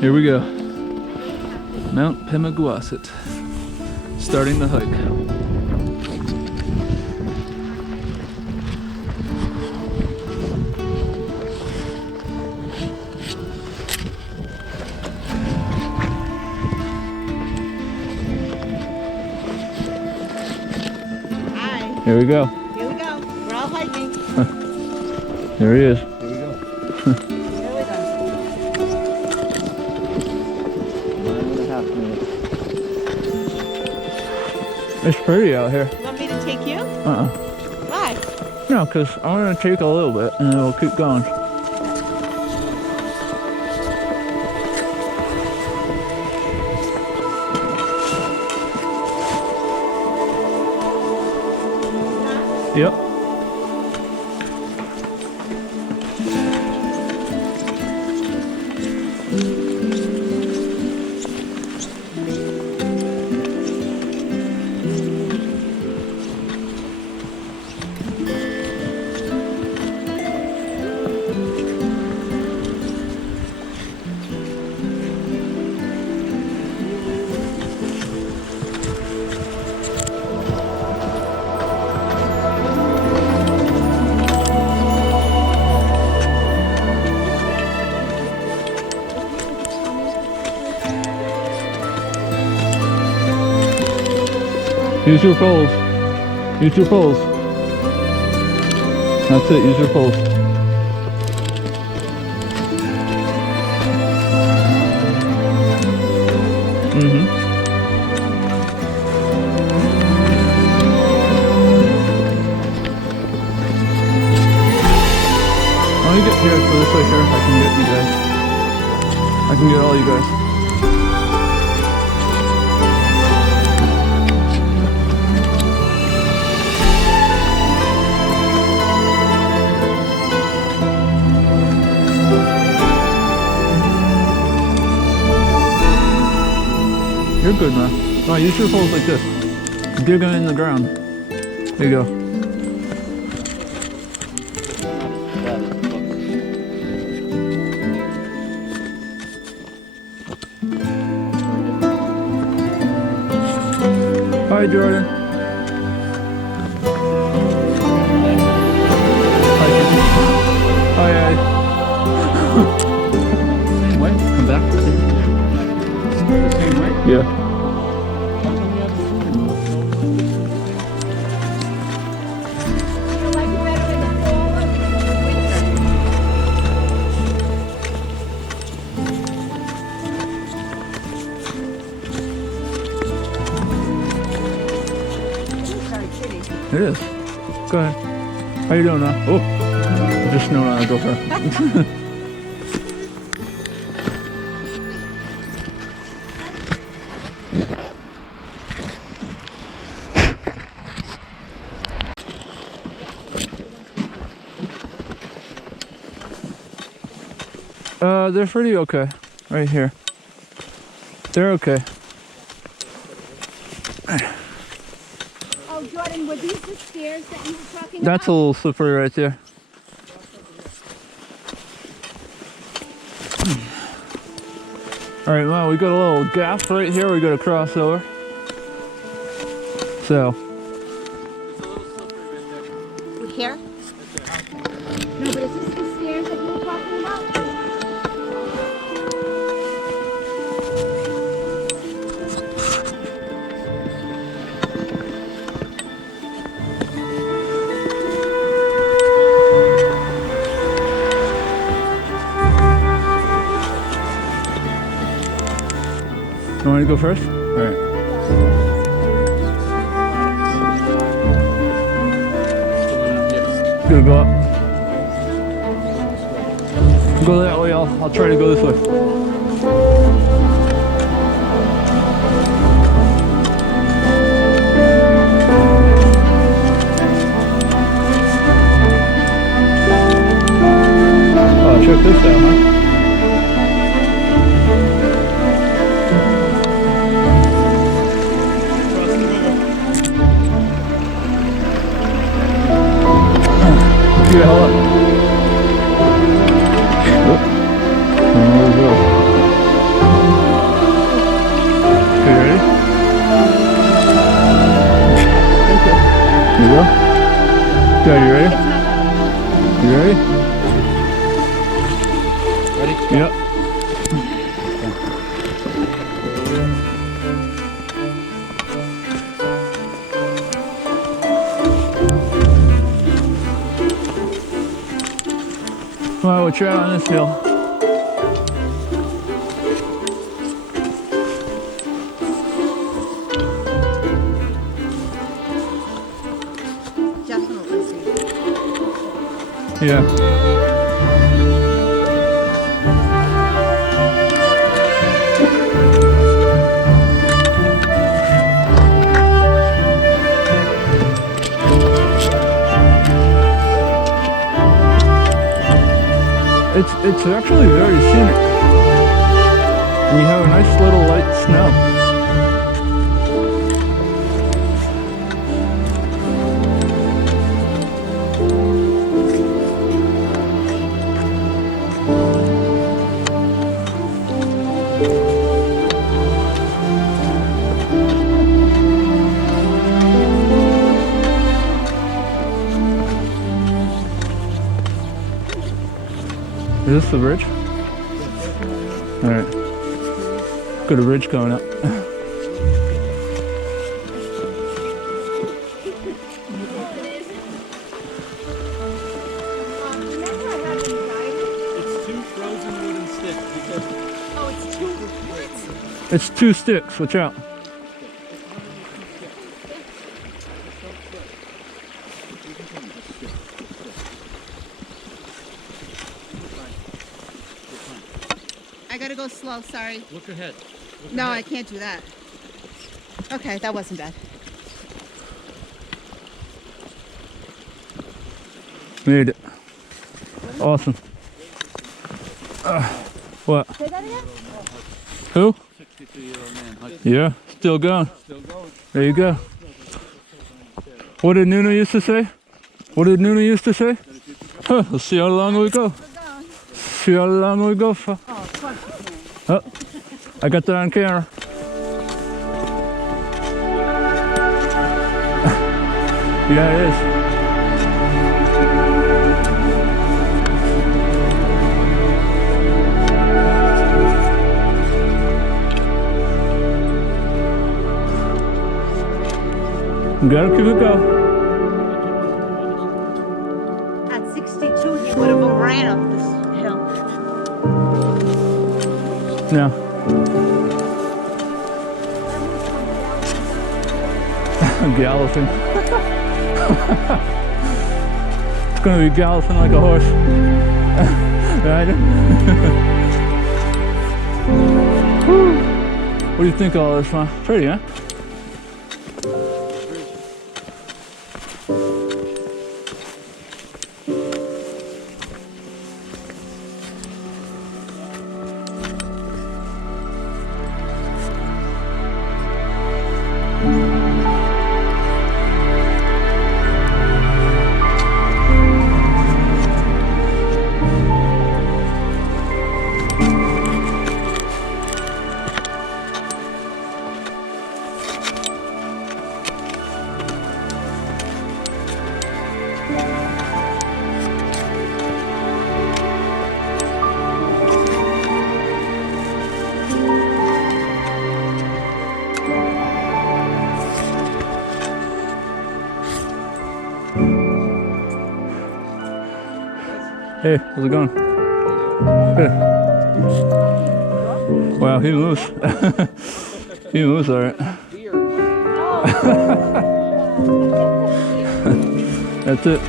Here we go. Mount Pemigewasset. Starting the hike. Hi. Here we go. Here we go. We're all hiking. There he is. Here we go. 9.5 minutes. It's pretty out here. You want me to take you? Why? No, because I'm going to take a little bit and then we'll keep going. Yep. Use your poles. Use your poles. That's it, use your poles. Let me get here so this way here I can get you guys. I can get all you guys. You're good, man. No, use your poles like this. Dig them in the ground. There you go. Hi, Jordan. Hi, Ed. Same way? Come back the same way? Yeah. It is. Go ahead. How you doing now? Oh, just snowed on the GoPro. They're pretty okay. Right here. They're okay. Oh, Jordan, were these the stairs that you were talking That's a about? little slippery right there. Alright, well, we got a little gap right here. We got to cross over. So. Here? No, but is this the stairs that you were talking about? You want to go first? Alright. Gonna go up. Go that way, I'll try to go this way. Oh, check this out, huh? Yeah, hold up. Oh, there we go. Here you go. Okay, you ready? It's not that. You ready? Ready? Yep. Well, we'll try on this hill. Definitely see. Yeah. It's actually very scenic. And you have a nice little light snow. Is this the bridge? Alright. Got a bridge coming up. Remember I had you guide? It's 2 frozen wooden sticks because Oh, it's 2 what? It's 2 sticks, watch out. I gotta go slow, sorry. look ahead. Look No, I ahead. can't do that. Okay, that wasn't bad. Made it. Awesome. What? Say that again? Who? 62-year-old man. Like, Yeah, still going. still going. There you go. What did Nuna used to say? What did Nuna used to say? Huh, let's see how long we go. See how long we go for. Oh, fuck you, man. Oh, I got that on camera. Yeah, it is. Gotta keep it going. At 62, he would have ran up this hill. Yeah. Galloping. It's gonna be galloping like a horse. Right? Whew. What do you think of all this, man? Pretty, huh? Hey, how's it going? Hey. Wow, he moves. He moves all right. That's it.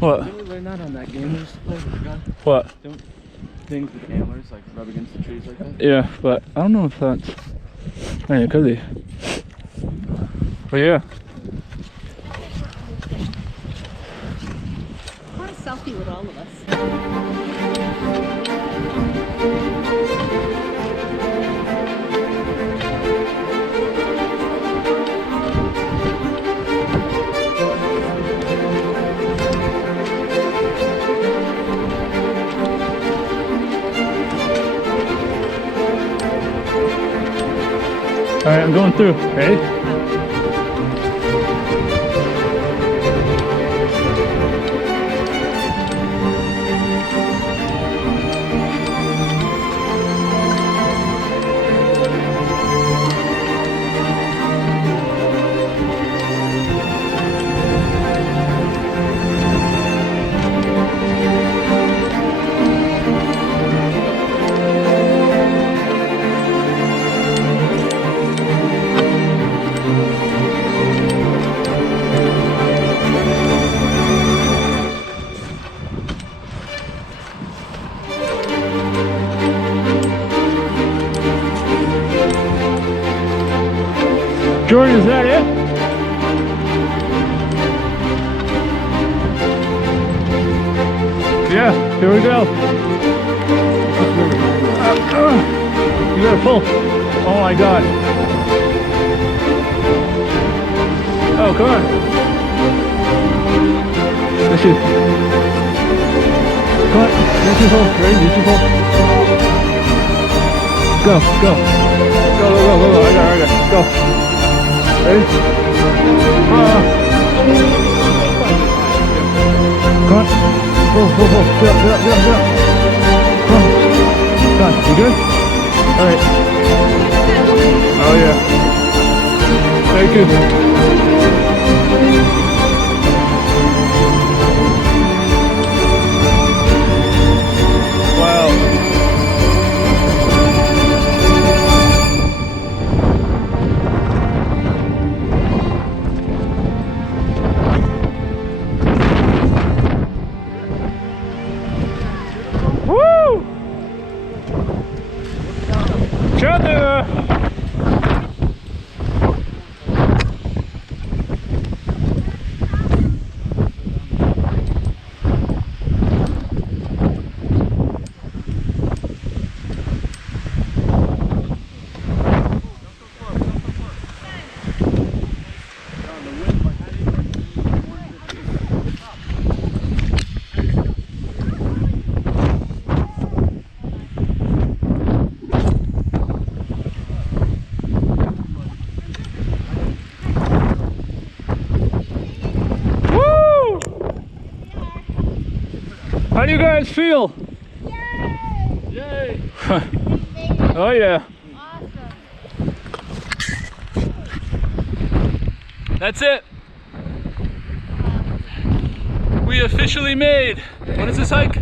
What? Didn't we learn that on that game we used to play with the gun? What? Don't things with antlers like rub against the trees like that? Yeah, but I don't know if that's. I mean, it could be. But yeah. I want a selfie with all of us. All right, I'm going through. Ready? Jordan, is that it? Yeah, here we go. You gotta pull. Oh my God. Oh, come on. This is. Come on, this is pull. Ready? This is pull. Go, go. Go, go, go, go, go. I got it, Go. Ready? Come on. Pull, pull, pull. Get up, get up, get up, get up. Come on. Come on. You good? All right. Oh, yeah. Thank you. Wow. How do you guys feel? Yay! Yay! Oh yeah. Awesome. That's it. We officially made, what is this hike?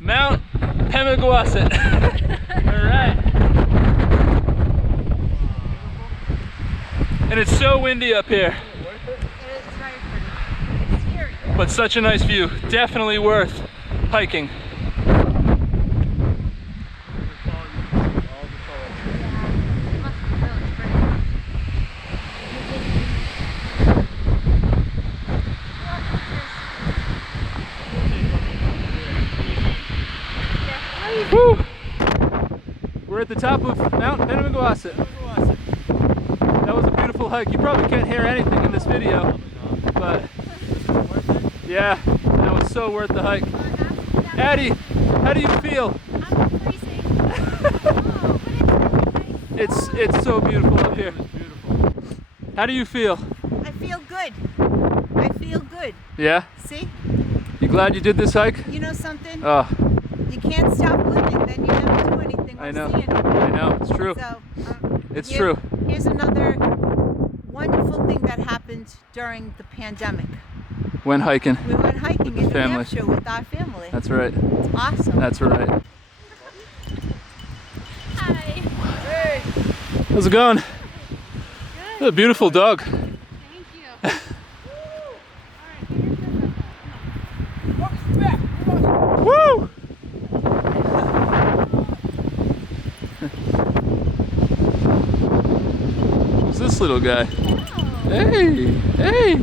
Mount Pemigewasset. All right. And it's so windy up here. But such a nice view. Definitely worth hiking. Woo! We're at the top of Mount Pemigewasset. That was a beautiful hike. You probably can't hear anything in this video, but yeah, that was so worth the hike. Addie, how do you feel? I'm freezing. Oh, but It's so beautiful up here. How do you feel? I feel good. I feel good. Yeah? See? You glad you did this hike? You know something? Oh, You can't stop living, then you never do anything or I know. see anything. I know, it's true. So, It's true. Here's another wonderful thing that happened during the pandemic. When hiking. We went hiking in New Family. Hampshire with our family. That's right. It's awesome. That's right. Hi. Hey. How's it going? Good. A beautiful dog. Thank you. little guy. Hey, hey.